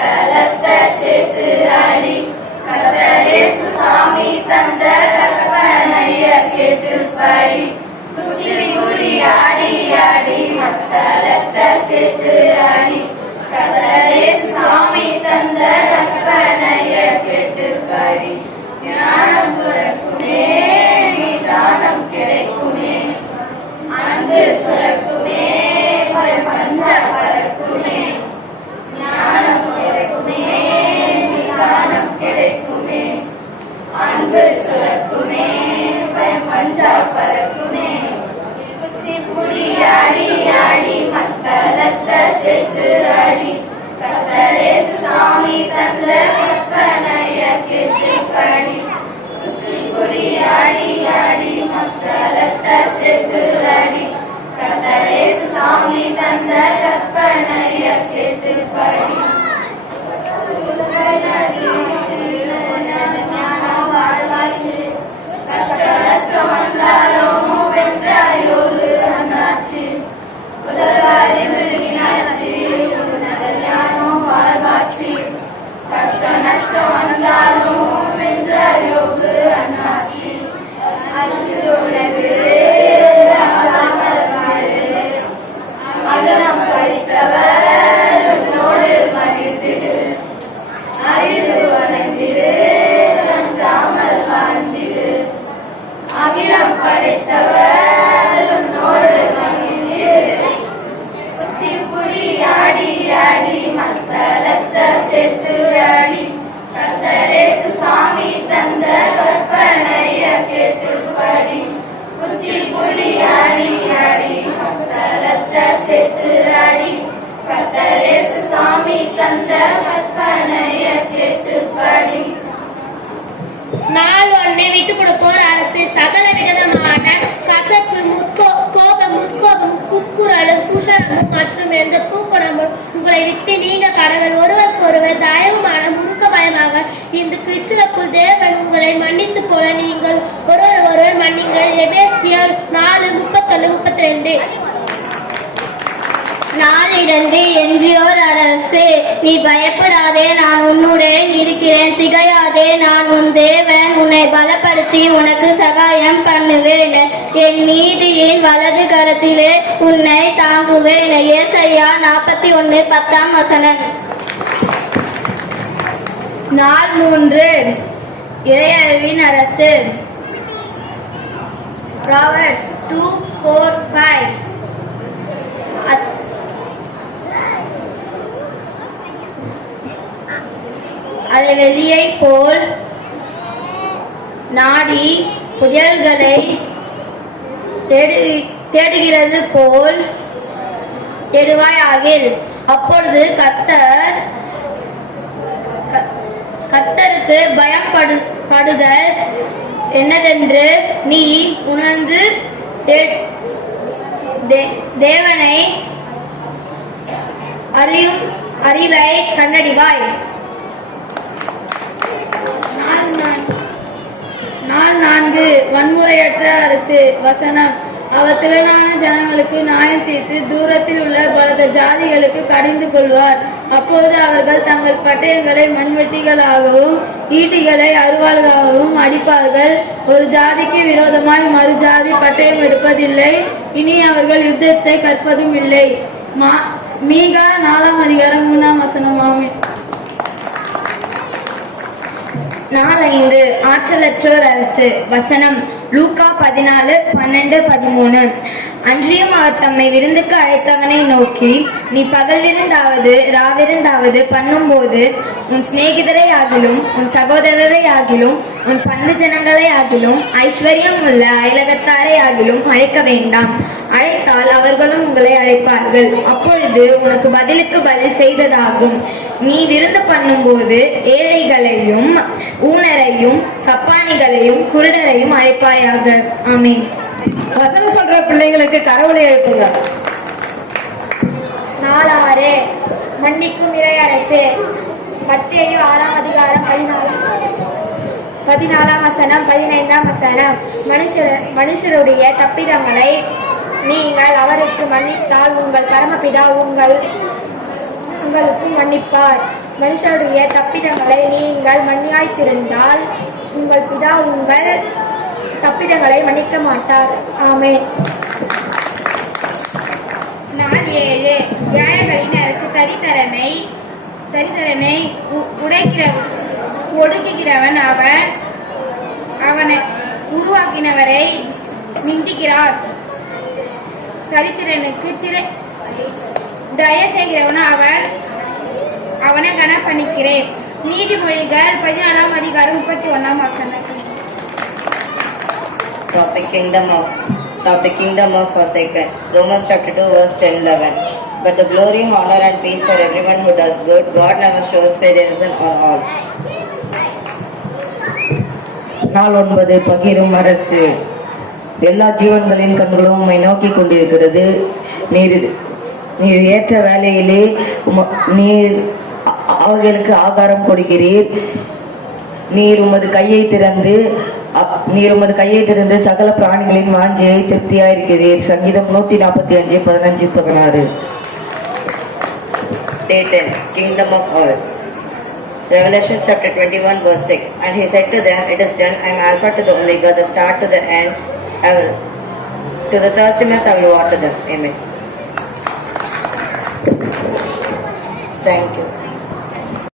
மக்களத்த சேர்த்து அடி கத்தரேசு சாமி தந்த கற்பனைய கேட்டு படி குச்சி புடி ஆடி ஆடி மக்களத்த சேர்த்து அடி கத்தரேசு சாமி தந்த கற்பனைய கேட்டு படி ஞானம் பிறக்குமே நிதானம் கிடைக்குமே அன்பு சுரக்குமே பஞ்ச பறக்குமே ஞானம் பிறக்குமே நிதானம் கிடைக்குமே அன்பு சுரக்குமே பஞ்சா பறக்குமே குச்சி புடி ஆடி ஆடி மக்களத்த சேர்த்து ஆடி கத்தரேசு சாமி தந்த கற்பனைய கேட்டு படி குச்சி புடி ஆடி ஆடி மக்களத்த சேர்த்து ஆடி கத்தரேசு சாமி தந்த கற்பனைய கேட்டு படி வாழ்வாச்சு கஷ்ட நஷ்டம் வந்தாலும் வென்றாயோரு அண்ணாச்சு உலகாச்சு ஞானம் வாழ்வாச்சு கஷ்ட நஷ்டம் வந்தாலும் வென்றாயோரு அண்ணாச்சு அது உனது அகலம் படித்தவர் உன்னோடு மகிழ்ந்திடு அறிவு வணங்கிடு அஞ்சாமல் வாழ்ந்திடு அகிலம் படைத்தவர் உன்னோடு மகிழ்ந்திடு குச்சி புடி ஆடி ஆடி மக்களத்த சேர்த்து ஆடி கத்தரேசு சாமி தந்த கற்பனைய கேட்டு படி குச்சி புடி ஆடி ஆடி மக்களத்த சேர்த்து ஆடி கத்தரேசு சாமி தந்த கற்பனைய கேட்டு படி நாள் ஒன்றை விட்டு கொடுப்போர் அரசு சகல விதமான கசப்பு முற்கோபம் குக்குரலும் குஷலமும் மற்றும் எந்த பூக்குணமும் உங்களை விட்டு நீங்க கடவுள் ஒருவருக்கொருவர் தயவுமான முழுக்க பயமாக இந்த கிறிஸ்துவுக்குள் தேவன் உங்களை மன்னித்து போல நீங்கள் ஒருவர் மன்னிங்கள். எபேசியர் 4:31-32. நாளிரண்டு எஞ்சியோர் அரசே, நீ பயப்படாதே, நான் உன்னுடன் இருக்கிறேன். திகையாதே, நான் உன் தேவன். உன்னை பலப்படுத்தி உனக்கு சகாயம் பண்ணுவேன். என் நீதியின் வலது கரத்திலே உன்னை தாங்குவேன். ஏசாயா 41:10. நாள் 3 இறையழிவின் அரசு. Proverbs 2:4-5. அதை வெளியை போல் நாடி புயல்களை தேடுகிறது போல் தேடுவாய் ஆகில். அப்பொழுது கர்த்தருக்கு பயப்படுதல் என்னதென்று நீ உணர்ந்து தேவனை அறிவை கண்டறிவாய். நாள் 4 வன்முறையற்ற அரசு. வசனம். அவர் திரளான ஜனங்களுக்கு நியாயம் தீர்த்து தூரத்தில் உள்ள பலத ஜாதிகளுக்கு கடிந்து கொள்வார். அப்போது அவர்கள் தங்கள் பட்டயங்களை மண்வெட்டிகளாகவும் ஈட்டிகளை அருவாள்களாகவும் அடிப்பார்கள். ஒரு ஜாதிக்கு விரோதமாய் மறு ஜாதி பட்டயம் எடுப்பதில்லை. இனி அவர்கள் யுத்தத்தை கற்பதும் இல்லை. மீகா 4:3 ஆமென். நாள் 5 ஆற்றலற்றோர் அரசு. வசனம். லூக்கா 14:12-13. அன்றியும் அவர் தம்மை விருந்துக்கு அழைத்தவனை நோக்கி, நீ பகல் விருந்தாவது ராவிருந்தாவது பண்ணும்போது உன் சிநேகிதரை ஆகிலும் உன் சகோதரரை ஆகிலும் உன் பந்து ஜனங்களை ஆகிலும் ஐஸ்வர்யம் உள்ள அயலகத்தாரை ஆகிலும் அழைக்க வேண்டாம். அழைத்தால் அவர்களும் உங்களை அழைப்பார்கள். அப்பொழுது உனக்கு பதிலுக்கு பதில் செய்ததாகும். நீ விருந்து பண்ணும்போது ஏழைகளையும் ஊனரையும் சப்பானிகளையும் குருடரையும் அழைப்பாயாக. ஆமென். வசனம் சொல்ற பிள்ளைங்களுக்கு கரவொலி எழுப்புங்க. 4 மன்னிக்கும் இறையரசு. மத்தேயு 6:14-15. மனுஷருடைய தப்பிதங்களை நீங்கள் அவருக்கு மன்னித்தால் உங்கள் பரமபிதா உங்களுக்கு மன்னிப்பார். மனுஷருடைய தப்பிதங்களை நீங்கள் மன்னியாய்த்திருந்தால் உங்கள் பிதா உங்கள் தப்பிதங்களை மன்னிக்க மாட்டார். ஆமென். நான் 7 ஏழைகளின் அரசு தரித்திரனை ஒடுக்குகிறவன் அவனை உருவாக்கினவரை நிந்திக்கிறார். தரித்திரனுக்கு தயை செய்கிறவன் அவனை கனப்பணிக்கிறேன். நீதிமொழிகள் 14 அதிகாரம் 31 வசனம். Of the kingdom of forsaken. Romans chapter 2 verse 10-11. But the glory, honor and peace for everyone who does good. God never shows favoritism on all. நாள் 9 பகிரும் அரசு. எல்லா ஜீவன்களின் கண்களும் உம்மை நோக்கி கொண்டிருக்கிறது. நீர் ஏற்ற வேலையிலே நீர் அவர்களுக்கு ஆகாரம் கொடுக்கிறீர். நீர் உமது கையை திறந்து சகல பிராணிகளின் வாஞ்சியை திருப்தியாயிருக்கிறீர். சங்கீதம் 145 15 16. Day 10. Kingdom of all. Revelation chapter 21 verse 6. And he said to them, It is done. I am Alpha to the Omega, the start to the end. To the thirsty ones I will water them. Amen. Thank you.